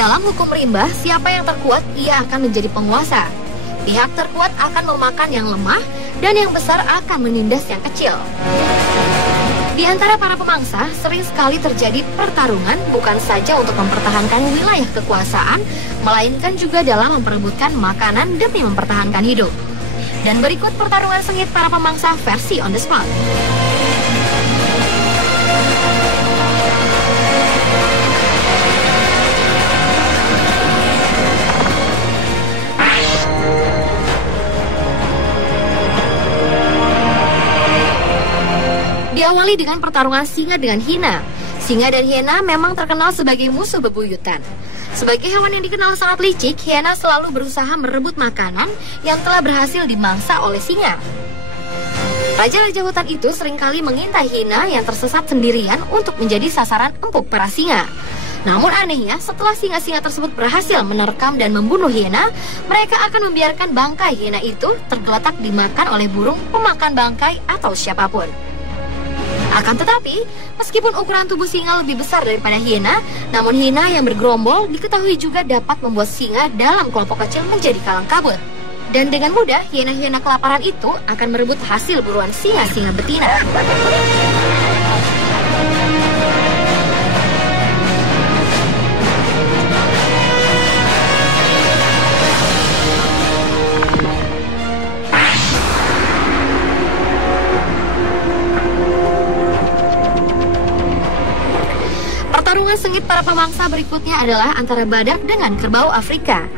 Dalam hukum rimba, siapa yang terkuat, ia akan menjadi penguasa. Pihak terkuat akan memakan yang lemah, dan yang besar akan menindas yang kecil. Di antara para pemangsa, sering sekali terjadi pertarungan bukan saja untuk mempertahankan wilayah kekuasaan, melainkan juga dalam memperebutkan makanan demi mempertahankan hidup. Dan berikut pertarungan sengit para pemangsa versi on the spot. Diawali dengan pertarungan singa dengan hina. Singa dan hiena memang terkenal sebagai musuh bebuyutan. Sebagai hewan yang dikenal sangat licik, hiena selalu berusaha merebut makanan yang telah berhasil dimangsa oleh singa. Raja-raja hutan itu seringkali mengintai hiena yang tersesat sendirian untuk menjadi sasaran empuk para singa. Namun anehnya, setelah singa-singa tersebut berhasil menerkam dan membunuh hiena, mereka akan membiarkan bangkai hiena itu tergeletak dimakan oleh burung pemakan bangkai atau siapapun. Akan tetapi, meskipun ukuran tubuh singa lebih besar daripada hiena, namun hiena yang bergerombol diketahui juga dapat membuat singa dalam kelompok kecil menjadi kalang kabut. Dan dengan mudah, hiena-hiena kelaparan itu akan merebut hasil buruan singa-singa betina. Pertarungan sengit para pemangsa berikutnya adalah antara badak dengan kerbau Afrika.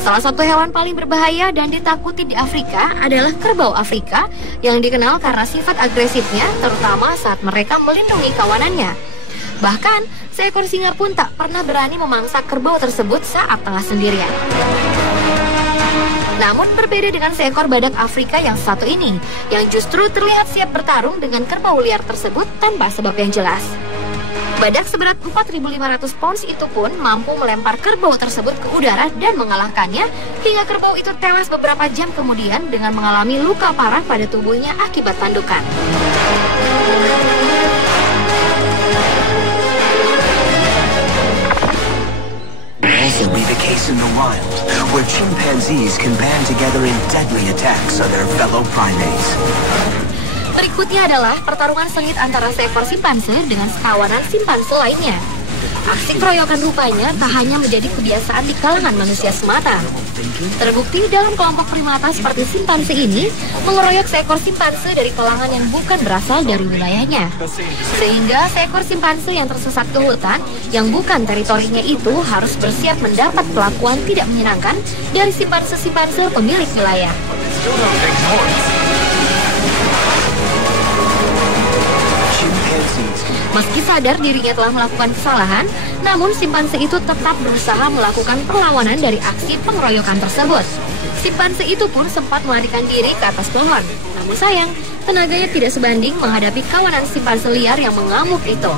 Salah satu hewan paling berbahaya dan ditakuti di Afrika adalah kerbau Afrika yang dikenal karena sifat agresifnya, terutama saat mereka melindungi kawanannya. Bahkan, seekor singa pun tak pernah berani memangsa kerbau tersebut saat tengah sendirian. Namun berbeda dengan seekor badak Afrika yang satu ini, yang justru terlihat siap bertarung dengan kerbau liar tersebut tanpa sebab yang jelas. Badak seberat 4.500 pounds itu pun mampu melempar kerbau tersebut ke udara dan mengalahkannya, hingga kerbau itu tewas beberapa jam kemudian dengan mengalami luka parah pada tubuhnya akibat tandukan. Also be the case in the wild, where chimpanzees can band together in deadly attacks on their fellow primates. Berikutnya adalah pertarungan sengit antara seekor simpanse dengan sekawanan simpanse lainnya. Aksi keroyokan rupanya tak hanya menjadi kebiasaan di kalangan manusia semata. Terbukti dalam kelompok primata seperti simpanse ini mengeroyok seekor simpanse dari kalangan yang bukan berasal dari wilayahnya. Sehingga seekor simpanse yang tersesat ke hutan yang bukan teritorinya itu harus bersiap mendapat perlakuan tidak menyenangkan dari simpanse-simpanse pemilik wilayah. Meski sadar dirinya telah melakukan kesalahan, namun simpanse itu tetap berusaha melakukan perlawanan dari aksi pengeroyokan tersebut. Simpanse itu pun sempat melarikan diri ke atas pohon. Namun sayang, tenaganya tidak sebanding menghadapi kawanan simpanse liar yang mengamuk itu.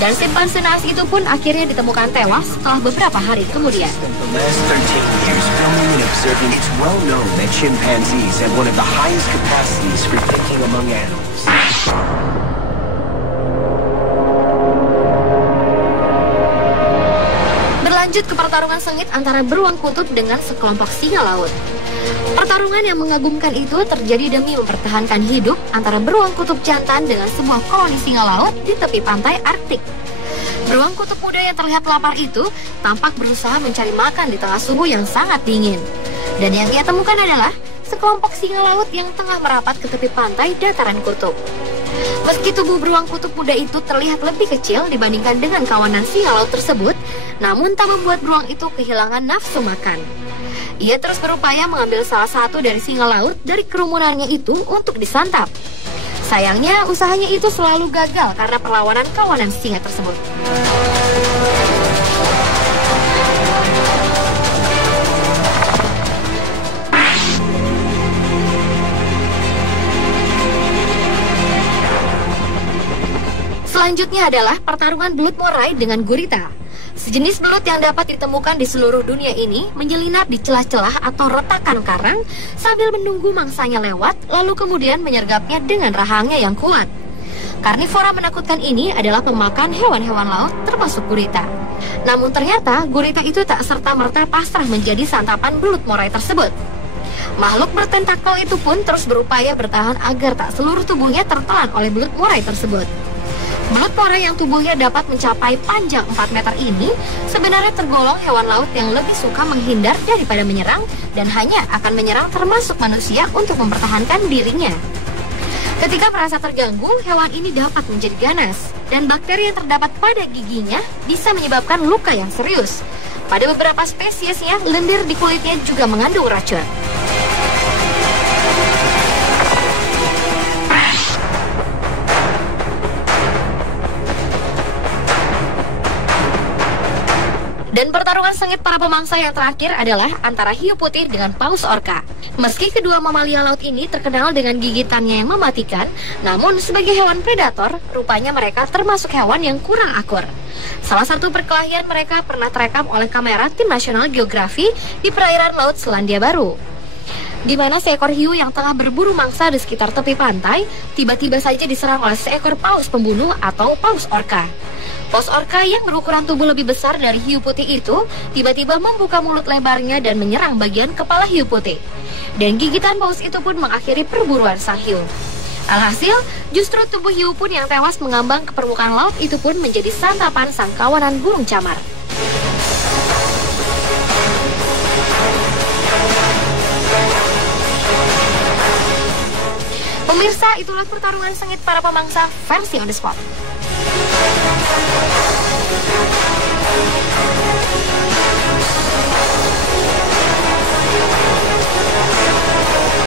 Dan simpanse naas itu pun akhirnya ditemukan tewas setelah beberapa hari kemudian. Lanjut ke pertarungan sengit antara beruang kutub dengan sekelompok singa laut. Pertarungan yang mengagumkan itu terjadi demi mempertahankan hidup antara beruang kutub jantan dengan sebuah koloni singa laut di tepi pantai Arktik. Beruang kutub muda yang terlihat lapar itu tampak berusaha mencari makan di tengah suhu yang sangat dingin. Dan yang ia temukan adalah sekelompok singa laut yang tengah merapat ke tepi pantai dataran kutub. Meski tubuh beruang kutub muda itu terlihat lebih kecil dibandingkan dengan kawanan singa laut tersebut, namun tak membuat beruang itu kehilangan nafsu makan. Ia terus berupaya mengambil salah satu dari singa laut dari kerumunannya itu untuk disantap. Sayangnya, usahanya itu selalu gagal karena perlawanan kawanan singa tersebut. Selanjutnya adalah pertarungan belut murai dengan gurita. Sejenis belut yang dapat ditemukan di seluruh dunia ini menyelinap di celah-celah atau retakan karang sambil menunggu mangsanya lewat, lalu kemudian menyergapnya dengan rahangnya yang kuat. Karnivora menakutkan ini adalah pemakan hewan-hewan laut termasuk gurita. Namun ternyata gurita itu tak serta-merta pasrah menjadi santapan belut morai tersebut. Makhluk bertentakel itu pun terus berupaya bertahan agar tak seluruh tubuhnya tertelan oleh belut murai tersebut. Belut murai yang tubuhnya dapat mencapai panjang 4 meter ini sebenarnya tergolong hewan laut yang lebih suka menghindar daripada menyerang dan hanya akan menyerang termasuk manusia untuk mempertahankan dirinya. Ketika merasa terganggu, hewan ini dapat menjadi ganas dan bakteri yang terdapat pada giginya bisa menyebabkan luka yang serius. Pada beberapa spesiesnya, lendir di kulitnya juga mengandung racun. Dan pertarungan sengit para pemangsa yang terakhir adalah antara hiu putih dengan paus orca. Meski kedua mamalia laut ini terkenal dengan gigitannya yang mematikan, namun sebagai hewan predator, rupanya mereka termasuk hewan yang kurang akur. Salah satu perkelahian mereka pernah terekam oleh kamera Tim Nasional Geografi di perairan Laut Selandia Baru, di mana seekor hiu yang tengah berburu mangsa di sekitar tepi pantai tiba-tiba saja diserang oleh seekor paus pembunuh atau paus orca. Paus orca yang berukuran tubuh lebih besar dari hiu putih itu tiba-tiba membuka mulut lebarnya dan menyerang bagian kepala hiu putih. Dan gigitan paus itu pun mengakhiri perburuan sang hiu. Alhasil, justru tubuh hiu pun yang tewas mengambang ke permukaan laut itu pun menjadi santapan sang kawanan burung camar. Pemirsa, itulah pertarungan sengit para pemangsa versi On The Spot.